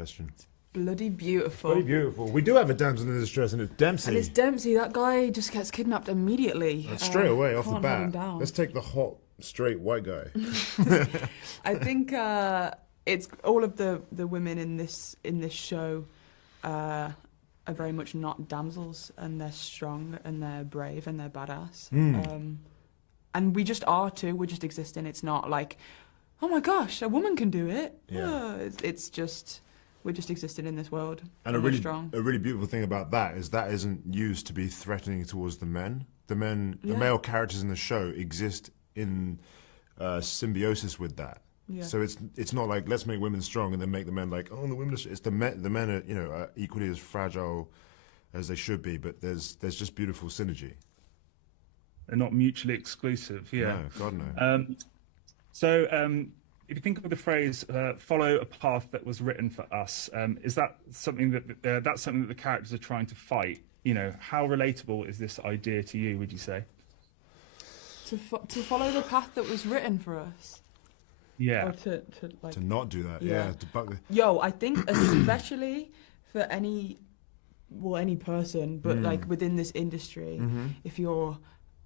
Question. Bloody beautiful. Very beautiful. We do have a damsel in distress, and it's Dempsey. And it's Dempsey. That guy just gets kidnapped immediately. Straight away off the can't hold him bat. down. Let's take the hot, straight white guy. I think it's all of the women in this show are very much not damsels, and they're strong and they're brave and they're badass. And we just are too. We're just existing. It's not like, oh my gosh, a woman can do it. Yeah. It's just we're just existing in this world. And we're strong. A really beautiful thing about that is that isn't used to be threatening towards the men. The male characters in the show exist in symbiosis with that. Yeah. So it's not like let's make women strong and then make the men like, oh, the women are. It's the men are are equally as fragile as they should be, but there's just beautiful synergy. They're not mutually exclusive. Yeah. No, God no. So if you think of the phrase "follow a path that was written for us," is that something that that's something that the characters are trying to fight? You know, how relatable is this idea to you? Would you say? To follow the path that was written for us. Yeah. Or to not do that. Yeah. To buck the... Yo, I think especially for any person, but like within this industry, if you're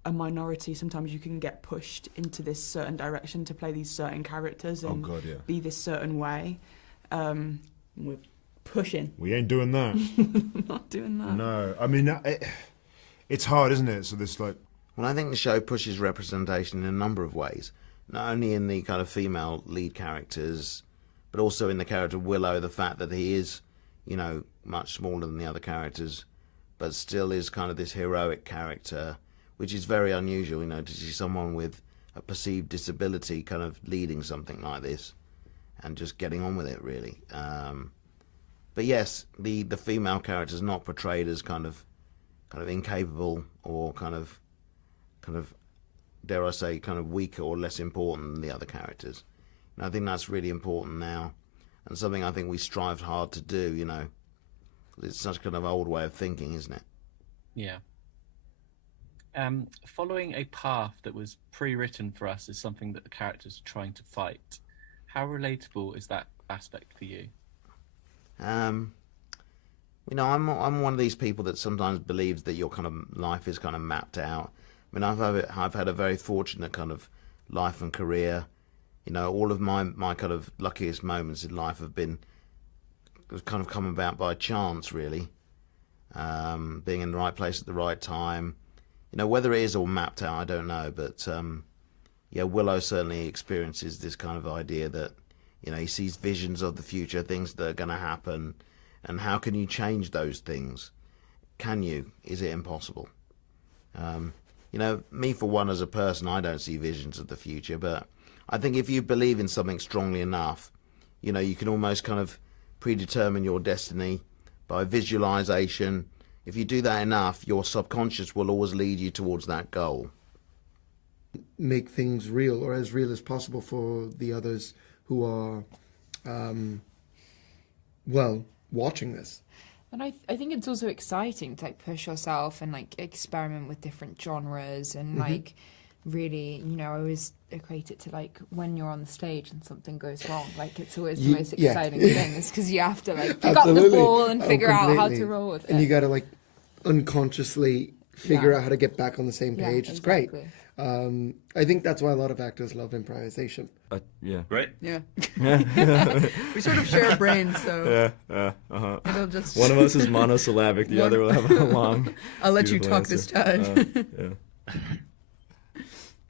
a minority, sometimes you can get pushed into this certain direction to play these certain characters and be this certain way. We're pushing. We ain't doing that. Not doing that. No, I mean it's hard, isn't it? So this like. Well, I think the show pushes representation in a number of ways. Not only in the kind of female lead characters, but also in the character Willow, the fact that he is, much smaller than the other characters, but still is kind of this heroic character, which is very unusual, to see someone with a perceived disability kind of leading something like this and just getting on with it, really. But yes, the female character is not portrayed as kind of incapable or kind of dare I say, kind of weaker or less important than the other characters. And I think that's really important now, and something I think we strive hard to do, it's such kind of old way of thinking, isn't it? Yeah. Following a path that was pre-written for us is something that the characters are trying to fight. How relatable is that aspect for you? I'm one of these people that sometimes believes that your kind of life is kind of mapped out. I mean, I've had a very fortunate kind of life and career. All of my kind of luckiest moments in life have kind of come about by chance, really. Being in the right place at the right time. Whether it is all mapped out, I don't know. But Willow certainly experiences this kind of idea that he sees visions of the future, things that are going to happen, and how can you change those things? Can you? Is it impossible? Me for one as a person, I don't see visions of the future, but I think if you believe in something strongly enough, you can almost kind of predetermine your destiny by visualization. If you do that enough, your subconscious will always lead you towards that goal. Make things real, or as real as possible for the others who are, watching this. And I think it's also exciting to push yourself and experiment with different genres and really, I always equate it to when you're on the stage and something goes wrong. It's always the most exciting thing is because you have to pick up the ball and figure out how to roll with it. And you got to unconsciously figure out how to get back on the same page. It's great. I think that's why a lot of actors love improvisation. Yeah. Right? Yeah. We sort of share brains, so it'll just... One of us is monosyllabic, the other will have a long... I'll let you talk this time.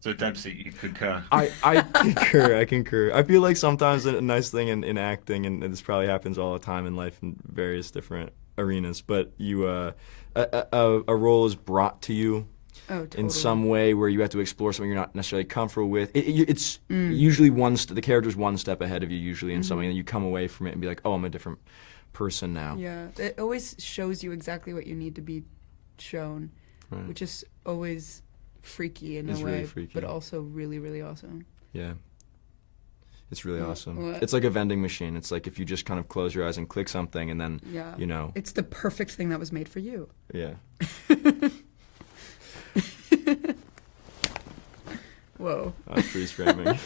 So Dempsey, you concur? I concur. I feel like sometimes a nice thing in acting, and this probably happens all the time in life in various different arenas, but you a role is brought to you in some way where you have to explore something you're not necessarily comfortable with. It's usually the character's one step ahead of you usually in something, and you come away from it and be like, oh, I'm a different person now. Yeah, it always shows you exactly what you need to be shown, which is always freaky in a way, really freaky, but also really, really awesome. Yeah. It's really awesome. What? It's like a vending machine. It's like if you just kind of close your eyes and click something and then, It's the perfect thing that was made for you. Yeah. Whoa. Freeze framing.